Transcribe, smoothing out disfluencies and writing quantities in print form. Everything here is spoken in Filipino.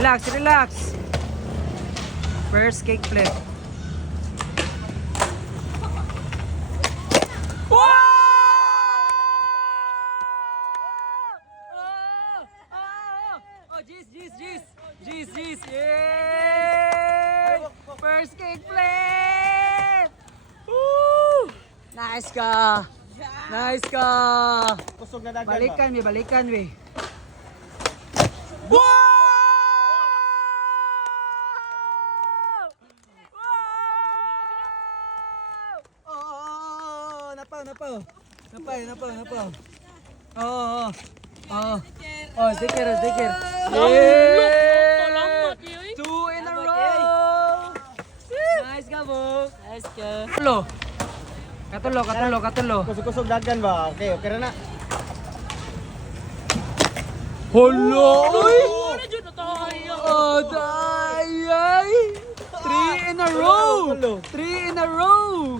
Relax, relax. First cake flip. Jeez. Yay! First cake flip! Woo! Nice ka! Nice ka! Kusog na dagan ba? Balikan, we. Wow! Oh, napaw. Sticker. Salamat, yoy. 2 in a row! Nice ka, Bog! Nice ka. Katulo. Kusog dagan ba? Okay na na. Hello! Uy! Ano dyan na tayo? Ay! 3 in a row! 3 in a row!